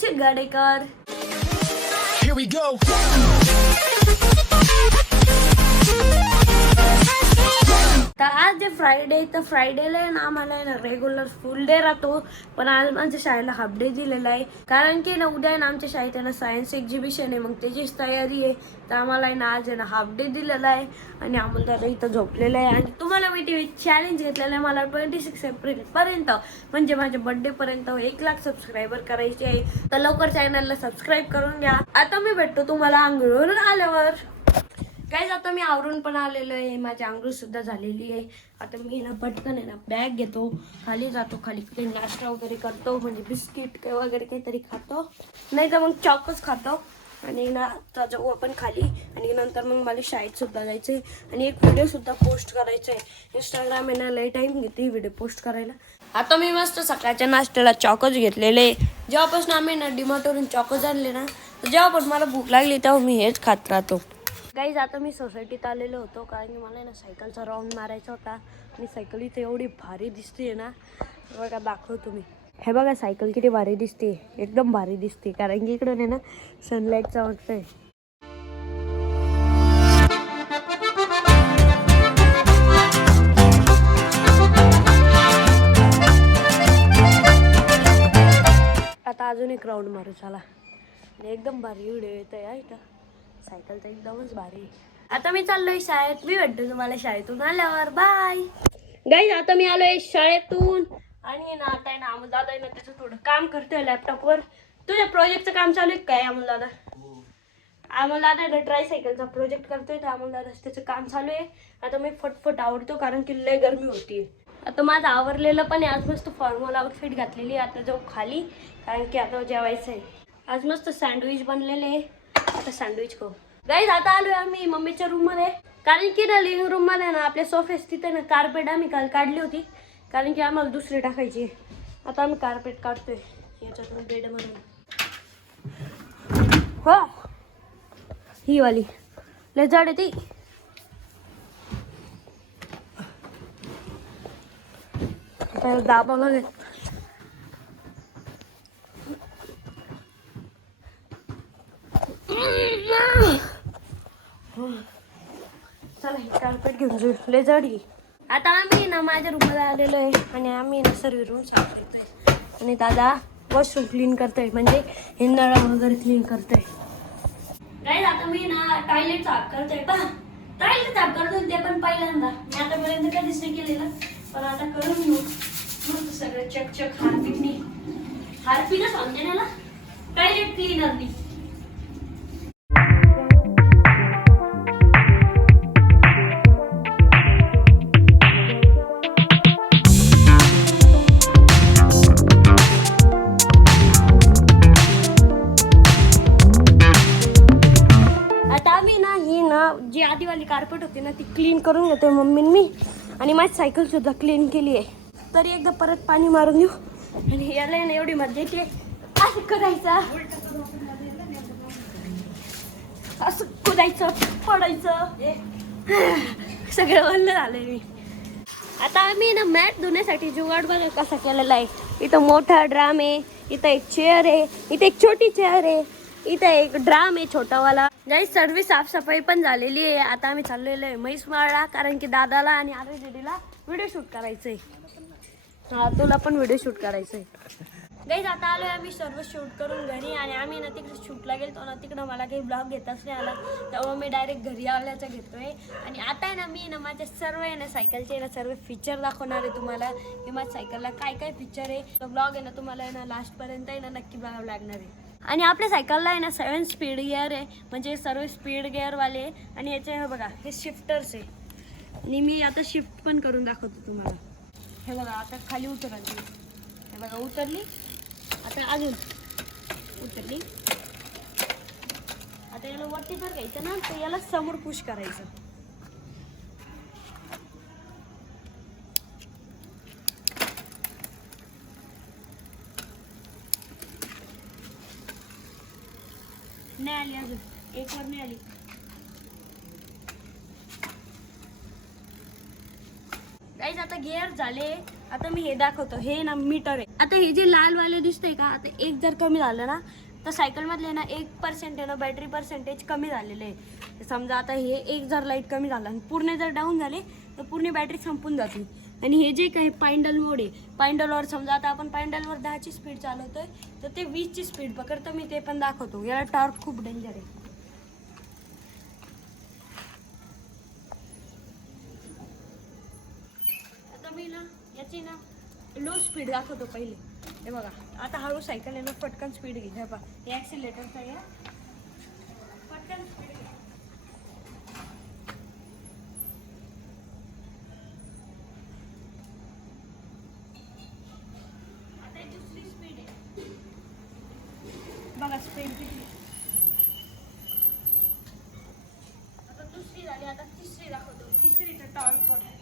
Sachin Gadekar. Here we go. तर आज जे फ्रायडे तर फ्रायडेला आहे ना आम्हाला आहे ना रेग्युलर फुल डे राहतो. पण आज आमच्या शाळेला हाफ डे दिलेला आहे कारण की ना उद्या आहे ना आमच्या शाळेत आहे ना सायन्स एक्झिबिशन आहे. मग त्याचीच तयारी आहे. तर आम्हाला आहे ना आज आहे ना हाफ डे दिलेला आहे आणि आम्हाला इथं झोपलेलं आहे. आणि तुम्हाला माहिती चॅलेंज घेतलेलं आहे मला 26 एप्रिलपर्यंत म्हणजे माझ्या बर्थडे पर्यंत 1 लाख सबस्क्रायबर करायचे आहे. तर लवकर चॅनलला सबस्क्राईब करून घ्या. आता मी भेटतो तुम्हाला आंघोळून आल्यावर. गाईज आता मी आवरून पण आलेलो आहे. माझी आंघोळ सुद्धा झालेली आहे. आता मी ना पटकन आहे ना बॅग घेतो, खाली जातो, खाली काही नाश्ता वगैरे करतो म्हणजे बिस्किट वगैरे काहीतरी खातो, नाही तर मग चॉकच खातो. आणि ना जाऊ आपण खाली आणि नंतर मग मला शाळेत सुद्धा जायचं आहे आणि एक व्हिडिओ सुद्धा पोस्ट करायचा आहे. इंस्टाग्राम आहे ना लई टाईम घेते व्हिडिओ पोस्ट करायला. आता मी मस्त सकाळच्या नाश्त्याला चॉकच घेतलेले. जेव्हापासून आम्ही ना डीमार्टवरून चॉकच आणले ना तर जेव्हा पण मला भूक लागली तेव्हा मी हेच खात राहतो. गाईज आता मी सोसायटीत आलेलो होतो कारण की मला ना सायकलचा राऊंड मारायचा होता. आणि सायकल इथे एवढी भारी दिसते ना, बघा दाखवतो मी. हे बघा सायकल किती भारी दिसते, एकदम भारी दिसते कारण की इकडून आहे ना सनलाईट चमकतंय. आता अजून एक राऊंड मारू चला. एकदम भारी व्हिडिओ येत आहे इथं, सायकलचा एकदमच भारी. आता मी चाललोय शाळेत. मी भेटतो तुम्हाला शाळेतून आल्यावर. Bye guys. आता मी आलोय शाळेतून आणि ना आता आहे ना अमोल दादा आहे ना त्याचं थोडं काम करतोय लॅपटॉपवर. तुझ्या प्रोजेक्टचं काम चालू आहे काय अमोल दादा? अमोल दादा आहे ना ट्रायसायकलचा प्रोजेक्ट करतोय तर अमोल दादा त्याचं काम चालू आहे. आता मी फटफट आवडतो कारण की लय गरमी होती. आता माझं आवरलेलं पण आहे. आज मस्त फॉर्मल आउटफिट घातलेली. आता जाऊ खाली कारण की आता जेवायचं आहे. आज मस्त सँडविच बनलेले आहे. आता सँडविच खाऊ. गाईज आता आलोय आम्ही मम्मीच्या रूम मध्ये कारण की ना लिव्हिंग रूम मध्ये ना आपल्या सोफेस तिथे ना कार्पेट आम्ही काल काढली होती कारण की आम्हाला दुसरी टाकायची. आता आम्ही कार्पेट काढतोय याच्यातून बेड मधून. हो ही वाली लय जड आहे ती. दाबावं लागेल. चला हे कार्पेट घेऊन जाऊ, लय जडी. आता आम्ही ना माझ्या रूममध्ये आलेलो आहे आणि आम्ही ना सर्व रूम साफ करतोय आणि दादा वॉशरूम क्लीन करतोय म्हणजे हिंदाळा वगैरे क्लीन करतोय. गाईज आता मी ना टॉयलेट साफ करतोय. टॉयलेट साफ करतोय ते पण पहिल्यांदा. मी आतापर्यंत कधीच नाही केलेलं पण आता करून घेऊ. मस्त सगळं चकचक हार्पिकनी. हार्पिकच सांगते ना टॉयलेट क्लीनरनी. जी आधीवाली कार्पेट होती ना ती क्लीन करून घेते मम्मीने मी आणि माझी सायकल सुद्धा क्लीन केली आहे. तरी एकदा परत पाणी मारून घेऊ आणि याला ना एवढी मजा येते. असं करायचं, असं कुदायचं, पडायचं, सगळं ओलं झालंय मी. आता आम्ही ना मॅट धुण्यासाठी जुगाड बघा कसा केलेला आहे. इथं मोठा ड्राम आहे, इथं एक चेअर आहे, इथं एक छोटी चेअर आहे, इथं एक ड्राम आहे छोटावाला. गाईस सर्व साफसफाई पण झालेली आहे. आता आम्ही चाललेलो आहे म्हैसमाळला कारण की दादाला आणि आर्यदीदीला व्हिडिओ शूट करायचंय. हा तुला पण व्हिडिओ शूट करायचंय. गाईस आता आलोय आम्ही सर्व शूट करून घरी आणि आम्ही ना तिकडे शूटला गेलतो ना तिकडं मला काही ब्लॉग घेताच नाही आला तेव्हा मी डायरेक्ट घरी आल्याचं घेतोय. आणि आता आहे ना मी ना माझ्या सर्व आहे ना सायकलचे ना सर्व फीचर दाखवणार आहे तुम्हाला की माझ्या सायकलला काय काय फीचर आहे. तो ब्लॉग आहे ना तुम्हाला आहे ना लास्टपर्यंत आहे ना नक्की बघावं लागणार आहे. आणि आपल्या सायकलला आहे ना 7 स्पीड गिअर आहे म्हणजे सर्व स्पीड गिअरवाले. आणि याचे हे बघा हे शिफ्टर्स आहे आणि मी आता शिफ्ट पण करून दाखवतो तुम्हाला. हे बघा आता खाली उतरली, हे बघा उतरली, आता अजून उतरली. आता याला वरती जर घ्यायचं ना तर याला समोर पुश करायचं. नाही आली अजून, एक वर नाही आली. गाईज आता गिअर झाले. आता मी हे दाखवतो, हे ना मीटर आहे. आता हे जे लालवाले दिसतंय का, आता एक जर कमी झालं ना तर सायकलमधले ना 1% आहे ना बॅटरी पर्सेंटेज कमी झालेलं आहे. समजा आता हे एक जर लाईट कमी झालं आणि पूर्ण जर डाऊन झाले तर पूर्ण बॅटरी संपून जाते. आणि हे जे काही पायंडल मोड आहे, पायंडलवर समजा आता आपण पायंडलवर 10ची स्पीड चालवतोय तर ते 20ची स्पीड पकडतं. मी ते पण दाखवतो. याला टॉर्क खूप डेंजर आहे. आता मी ना याची ना लो स्पीड दाखवतो पहिले. हे बघा आता हळू सायकल आहे ना पटकन स्पीड घेईल. हे बघा हे ॲक्सिलेटरचं आहे, पटकन स्पीड घे. आता दुसरी स्पीड आहे बघा, स्पीड किती. आता दुसरी झाली, आता तिसरी दाखवतो. तिसरीचं टॉर्क पण आहे.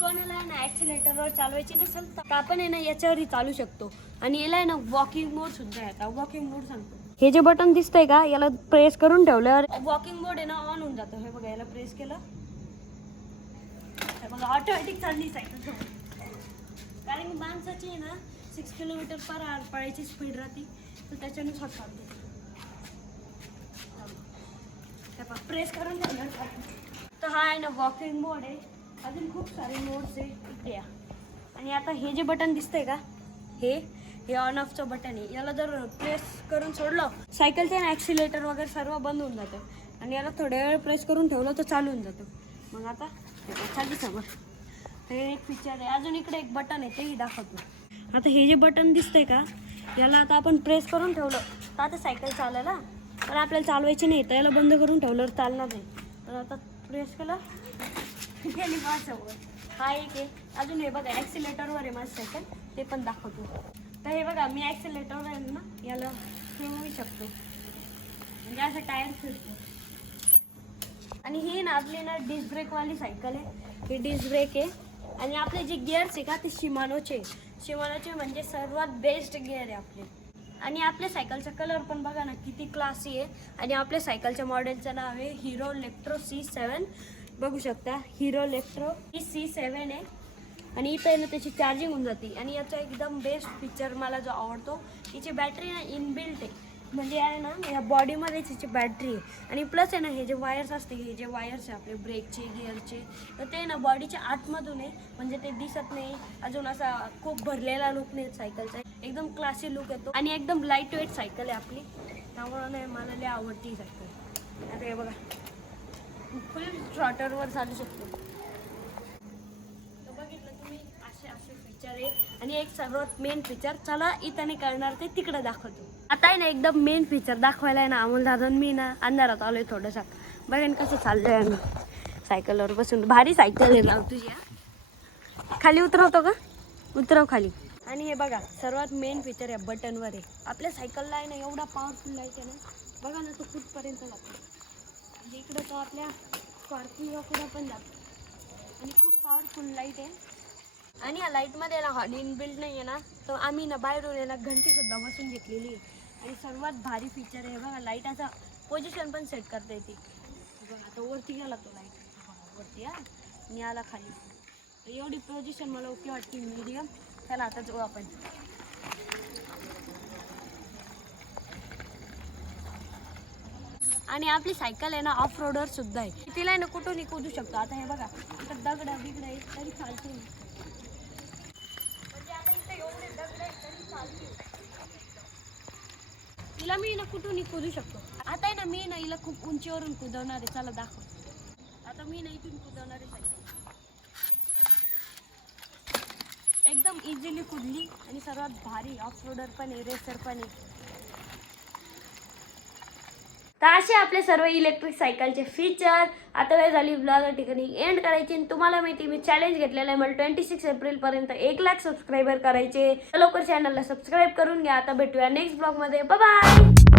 कोणाला ना ॲक्सिलेटरवर चालवायची नसेल तर आपण आहे ना याच्यावरही चालू शकतो. आणि याला आहे ना वॉकिंग मोड सुद्धा आहे. आता वॉकिंग मोड सांगतो. हे जे बटन दिसतंय का, याला प्रेस करून ठेवल्यावर वॉकिंग मोड आहे ना ऑन होऊन जातो. हे बघा याला प्रेस केलं, हे बघा ऑटोमॅटिक चालली सायकल. कारण की माणसाची आहे ना 6 किलोमीटर/आवर पळायची स्पीड राहते, तर त्याच्यानुसार चालते. प्रेस करून ठेवल्यावर तर हा आहे ना वॉकिंग मोड आहे. अजून खूप सारे मोड्स आहे इथे या. आणि आता हे जे बटन दिसतंय का, हे ऑन ऑफचं बटन आहे. याला जर प्रेस करून सोडलं सायकलचं ॲक्सिलेटर वगैरे सर्व बंद होऊन जातं. आणि याला थोड्या वेळ प्रेस करून ठेवलं तर चालू होऊन जातं. मग आता चालली समोर. हे एक फीचर आहे. अजून इकडे एक बटन आहे, तेही दाखवतो. आता हे जे बटन दिसतंय का, याला आता आपण प्रेस करून ठेवलं तर आता सायकल चालायला, पण आपल्याला चालवायची नाही तर याला बंद करून ठेवल्यावर चालणार नाही. तर आता प्रेस केलं गेली माझ्यासमोर. हा एक आहे. अजून हे बघा ॲक्सिलेटरवर आहे माझं सायकल, ते पण दाखवतो. तर हे बघा मी ॲक्सिलेटरवर आहे ना याला फिरवू शकतो, म्हणजे असं टायर फिरतो. आणि ही ना आपली ना डिस्क ब्रेकवाली सायकल आहे. ही डिस्क ब्रेक आहे. आणि आपले जे गिअर्स आहे का ते शिमानोचे म्हणजे सर्वात बेस्ट गिअर आहे आपले. आणि आपल्या सायकलचा कलर पण बघा ना किती क्लासी आहे. आणि आपल्या सायकलच्या मॉडेलचं नाव आहे हिरो इलेक्ट्रो C7. बघू शकता हिरो इलेक्ट्रो C7 आहे. आणि इथं आहे ना त्याची चार्जिंग होऊन जाते. आणि याचा एकदम बेस्ट फीचर मला जो आवडतो, हिची बॅटरी ना इनबिल्ट आहे. म्हणजे आहे ना या बॉडीमध्येच हिची बॅटरी आहे. आणि प्लस आहे ना हे जे वायर्स असते, हे जे वायर्स आहे आपले ब्रेकचे गिअरचे, तर ते ना बॉडीच्या आतमधून आहे. म्हणजे ते दिसत नाही. अजून असा खूप भरलेला लुक नाही सायकलचा, एकदम क्लासी लुक येतो. आणि एकदम लाईट वेट सायकल आहे आपली, त्यामुळं नाही मला लई आवडती ही सायकल. आता हे बघा फुल ट्रॉटरवर चालू शकतो. बघितलं तुम्ही, असे फीचर आहे. आणि एक सर्वात मेन फीचर, चला इथं नाही करणार ते तिकडं दाखवतो. आता आहे ना एकदम मेन फीचर दाखवायला आहे ना अमोल दादा मी ना अंधारात आलोय थोडंसं. बघेन कसं चाललंय आम्ही सायकलवर बसून. भारी सायकल आहे राव तुझी. खाली उतरवतो का, उतरव खाली. आणि हे बघा सर्वात मेन फीचर आहे बटनवर आहे. आपल्या सायकलला आहे ना एवढा पॉवरफुल लाईट आहे ना, बघा ना तो कुठपर्यंत जातो. इकडं तो आपल्या स्कॉर्पिओकडं पण जातो. आणि खूप पॉवरफुल लाईट आहे. आणि या लाईटमध्ये ना हॉल इनबिल्ट नाही आहे ना, तर आम्ही ना बाहेरून आहे ना घंटीसुद्धा बसून घेतलेली आहे. आणि सर्वात भारी फीचर आहे बघा, लाईटाचा पोझिशन पण सेट करता येते. बघा आता वरती गेला तो लाईट, वरती आणि आला खाली. तर एवढी पोझिशन मला ओके वाटते, मीडियम. त्याला आता जाऊ आपण. आणि आपली सायकल आहे ना ऑफ रोडर सुद्धा आहे. तिला आहे ना कुठूनही कुदू शकतो. आता हे बघा इथं दगड बिगड आहे तरी चालते. म्हणजे आता इथं एवढे दगड आहे तरी चालते. तिला मी ना कुठूनही कुदू शकतो. आता आहे ना मी ना हिला खूप उंचीवरून कुदवणार आहे. चला दाखव. आता मी ना इथून कुदवणार आहे सायकल. एकदम इझिली कुदली. आणि सर्वात भारी ऑफ रोडर पण आहे, रेसर पण आहे. तर असे आपले सर्व इलेक्ट्रिक सायकलचे फीचर. आता वेळ झाली ब्लॉग या ठिकाणी एंड करायची. तुम्हाला माहिती मी चॅलेंज घेतलेलं आहे, मला 26 एप्रिलपर्यंत 1 लाख सबस्क्रायबर करायचे. लवकर चॅनलला सबस्क्राईब करून घ्या. आता भेटूया नेक्स्ट ब्लॉगमध्ये. Bye bye.